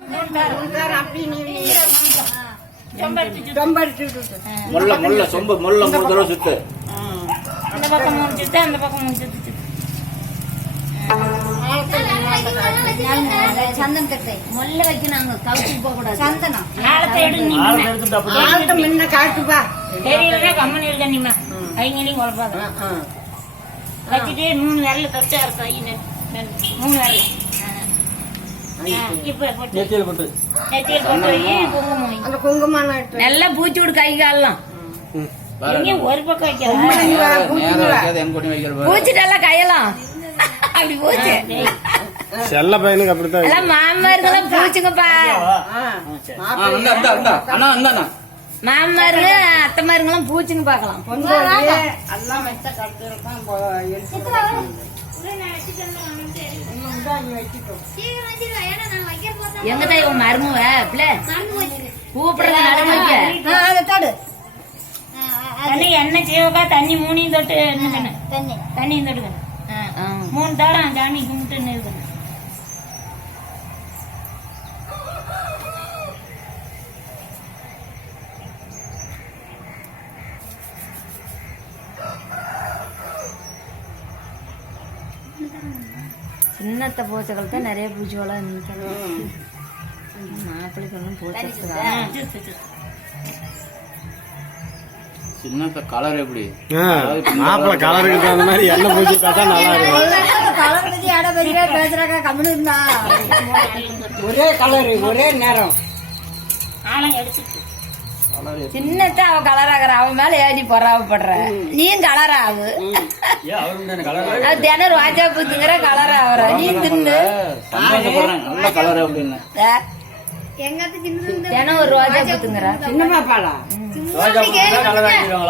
சுத்து அந்த பக்கம் 3 சுத்து அந்த பக்கம் 3 சுத்து சந்தனம் கட்டை மொல்ல வைக்கணும் கவுச்சு போக கூடாது சந்தனம் முன்ன காட்டுப்பா தெரியல கம்மன் இருக்க நீமா ஐங்களையும் குழப்பாத வச்சுட்டு 3 விரல் தொட்டு அரைச்சாயி 3 விரல் இப்ப நெத்தியில் போட்டு குங்குமம் குங்குமம் நல்லா பூச்சி விடு கை காலெல்லாம் ஒரு பக்கம் வைக்கலாம் பூச்சிட்டெல்லாம் கையெல்லாம் அப்படி பூச்சி செல்ல பையனுக்கு அப்படித்தான் எல்லாம் மாமர்களும் பூச்சுங்கப்பா மாமருங்க அத்தைமாருங்களும் பூச்சுங்க பாக்கலாம் எங்கதான் இவன் மருமுவ பிள்ளை கூப்பிடுறது நடமுக்க தண்ணி எண்ணெய் சீவக்கா தண்ணி 3 தொட்டு தண்ணியும் தொட்டுக்கணும் 3 தாரம் சாமி கும்பிட்டு இருக்கணும். சின்னத்த பூச்சைகள் தான் நிறைய பூச்சிகளாம் மாப்பிள்ளைக்கு ஒன்றும் பூச்சி சின்னத்த கலர் எப்படி மாப்பிள்ள கலருக்கு தகுந்த மாதிரி என்ன பூச்சி பார்த்தா நல்லா இருக்கும் ஒரே கலரு ஒரே நேரம் சின்னத்த அவ கலர் ஆகுற அவன் மேல ஏறி பொறாவப்படுற நீயும் கலர் ஆகு தினம் ரோஜா பூத்துங்கிற கலர் ஆகுற நீ தின்னு தினம் ஒரு ரோஜா பூத்துங்கிற சின்ன பாப்பாளா